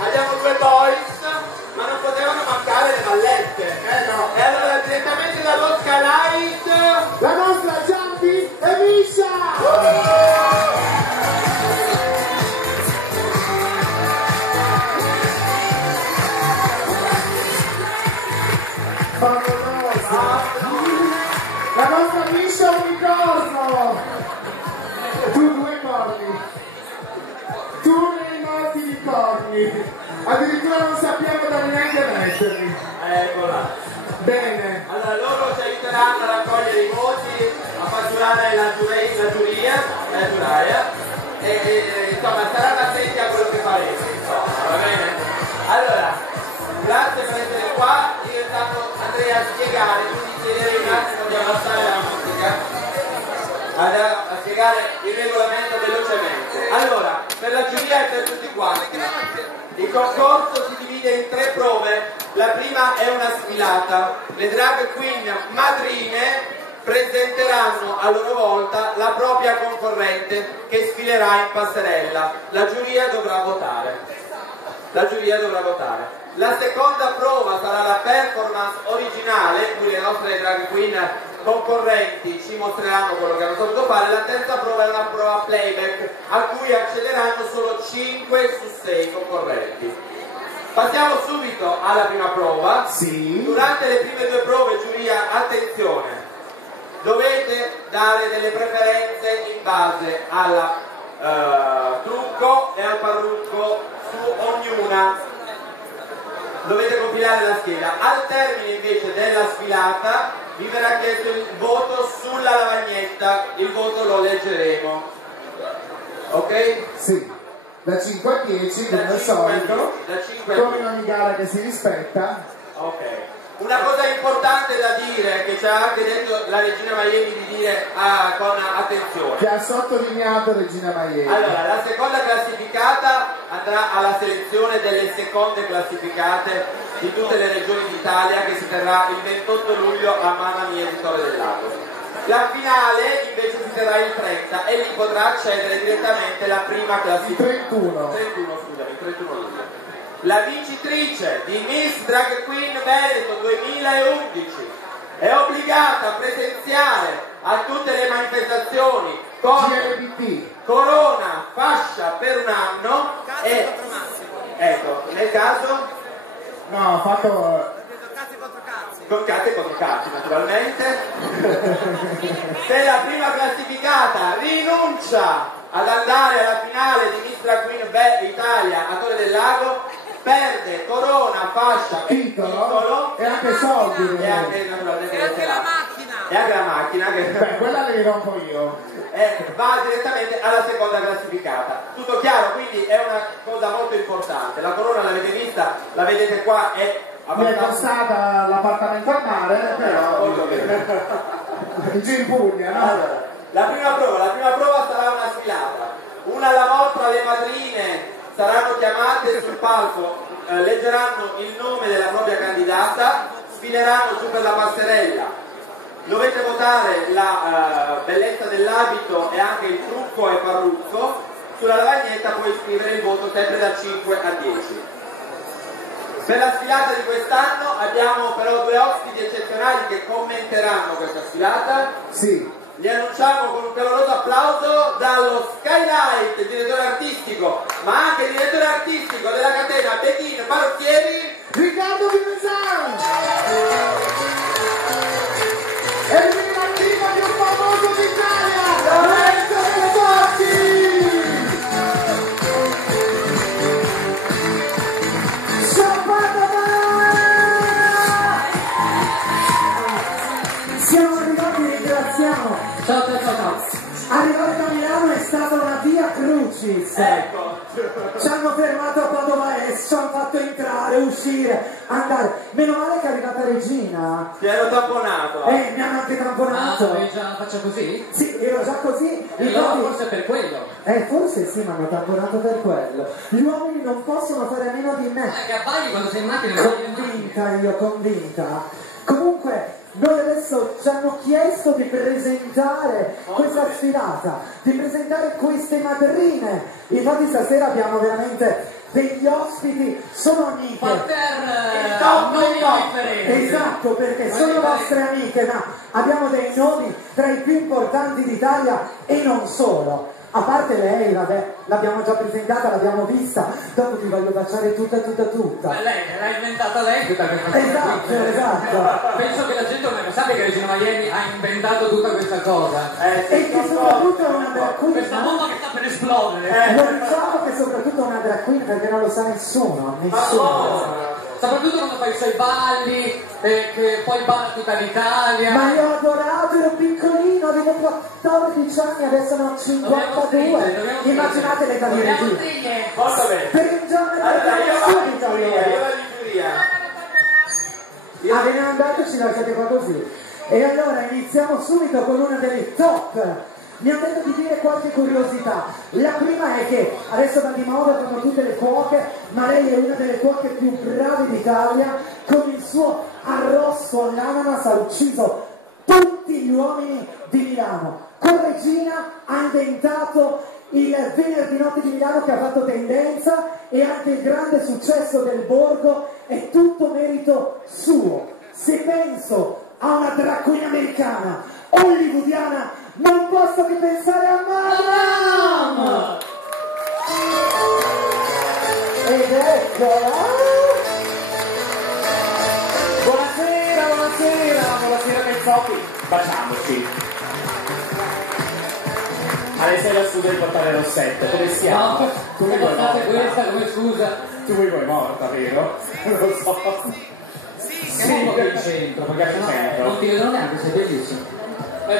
Abbiamo due boys, ma non potevano mancare le vallette. No. E allora direttamente dallo Skylight, la nostra Giampi e Misha! La nostra Misha unicorno! Tu due corni! Tu nei morti di corni! Addirittura non sappiamo dove neanche metterli! eccola. Bene! Allora loro ci aiuteranno a raccogliere i voti, a fatturare la giuraia e insomma saranno attenti a quello che faremo, insomma, va bene? Allora, grazie per essere qua, io intanto andrei a spiegare, quindi chiederei un attimo di abbassare la musica. A spiegare il regolamento velocemente. Allora, per la giuria e per tutti quanti, il concorso si divide in 3 prove. La prima è una sfilata. Le drag queen madrine presenteranno a loro volta la propria concorrente che sfilerà in passerella. La giuria dovrà votare. La seconda prova sarà la performance originale, in cui le nostre drag queen concorrenti ci mostreranno quello che hanno saputo fare. La terza prova è una prova playback a cui accederanno solo 5 su 6 concorrenti. Passiamo subito alla prima prova. Sì. Durante le prime 2 prove, giuria, attenzione, dovete dare delle preferenze in base al trucco e al parrucco su ognuna. Dovete compilare la scheda. Al termine invece della sfilata vi verrà chiesto il voto sulla lavagnetta. Il voto lo leggeremo. Ok? Sì, da 5 a 10 come al solito, da 5 a come 10. in ogni gara che si rispetta. Ok. Una cosa importante da dire, che ci ha anche detto la Regina Miami di dire con attenzione. Che ha sottolineato Regina Miami. Allora, la seconda classificata andrà alla selezione delle seconde classificate di tutte le regioni d'Italia, che si terrà il 28 luglio a Mamma di Torre del Lago. La finale invece si terrà il 30 e lì potrà accedere direttamente la prima classificata. 31 luglio. La vincitrice di Miss Drag Queen Veneto 2011 è obbligata a presenziare a tutte le manifestazioni con GLBT, corona, fascia per un anno e ecco, nel caso no, ho fatto con cazzi e contro cazzi naturalmente. Se la prima classificata rinuncia ad andare alla finale di Miss Drag Queen Italia a Torre del Lago, perde corona, fascia, titolo e anche soldi. E anche naturalmente la macchina. E anche la macchina che beh, quella le rompo io. Va direttamente alla seconda classificata. Tutto chiaro? Quindi è una cosa molto importante. La corona l'avete vista, la vedete qua, è mi è costata l'appartamento al mare, però giù in Puglia, no? Allora, la prima prova sarà una sfilata. Una alla volta le madrine saranno chiamate sul palco, leggeranno il nome della propria candidata, sfileranno su per la passerella. Dovete votare la bellezza dell'abito e anche il trucco e parrucco. Sulla lavagnetta puoi scrivere il voto sempre da 5 a 10. Per la sfilata di quest'anno abbiamo però 2 ospiti eccezionali che commenteranno questa sfilata. Sì. Li annunciamo con un caloroso applauso dallo Skylight, direttore artistico, ma anche direttore artistico della catena Bedin Parrucchieri, Riccardo Pimezzano! E il attivo più famoso d'Italia, Lorenzo Bellotti! Siamo arrivati, ringraziamo. Ciao. Arrivare da Milano è stata una via crucis. ecco, Ci hanno fermato a Padova Est, ci hanno fatto entrare, uscire, andare. Meno male che è arrivata Regina. ti ero tamponato. Mi hanno anche tamponato. Ah, già faccio così? Sì, ero già così. Allora forse per quello. Forse sì, mi hanno tamponato per quello. Gli uomini non possono fare a meno di me. Che abbagli quando sei in macchina. Convinta. Comunque, noi adesso ci hanno chiesto di presentare questa sfilata, di presentare queste madrine. Infatti stasera abbiamo veramente degli ospiti sono amiche. Parterre top, non il top. differenti. Esatto, perché sono vostre amiche, ma abbiamo dei nomi tra i più importanti d'Italia e non solo. A parte lei, vabbè, l'abbiamo già presentata, l'abbiamo vista, dopo ti voglio baciare tutta. Ma lei, l'ha inventata lei tutta questa cosa. Esatto, qui. esatto. Penso che la gente ormai lo sappia che Regina Miami ha inventato tutta questa cosa. E che soprattutto è una drag queen. Questa bomba che sta per esplodere. Lo diciamo che soprattutto è una drag queen perché non lo sa nessuno, nessuno. Soprattutto quando fai i suoi balli, che poi balla tutta l'Italia. Ma io ho adorato, ero piccolino, avevo 14 anni, adesso ne ho 52. Immaginate l'età di Regina. Molto bene. Per un giorno Allora, io vado in subito giuria, io allora. vado in giuria. Ah, ve ne andate, ci lasciate qua così. E allora iniziamo subito con una delle top. Mi hanno detto di dire qualche curiosità. La prima è che adesso va di moda come tutte le cuoche, ma lei è una delle cuoche più brave d'Italia. Con il suo arrosto all'ananas ha ucciso tutti gli uomini di Milano. Con Regina ha inventato il venerdì notte di Milano che ha fatto tendenza, e anche il grande successo del borgo è tutto merito suo. Se penso a una drag queen americana, hollywoodiana, non posso che pensare a Madame! Ed eccola! Buonasera Pezzotti, baciamoci. Adesso è la scusa di portare Rossetto, dove siamo? No, Tu mi che vuoi portate morta? questa come scusa? Tu mi vuoi morta, vero? Non lo so. Che un po' più in centro, perché Magari in sennò centro. non ti vedono neanche, sei bellissimo.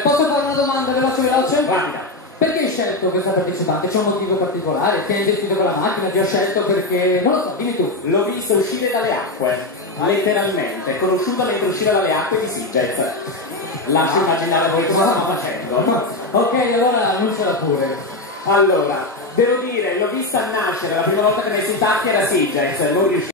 Posso fare una domanda veloce? Rapida. Perché hai scelto questa partecipante? C'è un motivo particolare? Ti hai investito con la macchina? Ti ho scelto perché... non lo so, dimmi tu. L'ho vista uscire dalle acque, letteralmente, conosciuta mentre usciva dalle acque di Sigez. Lascio immaginare voi cosa stanno facendo. Ok, allora annunciala pure. Allora, devo dire, l'ho vista nascere, la prima volta che mi si tacchi era Sigez, non riuscivo.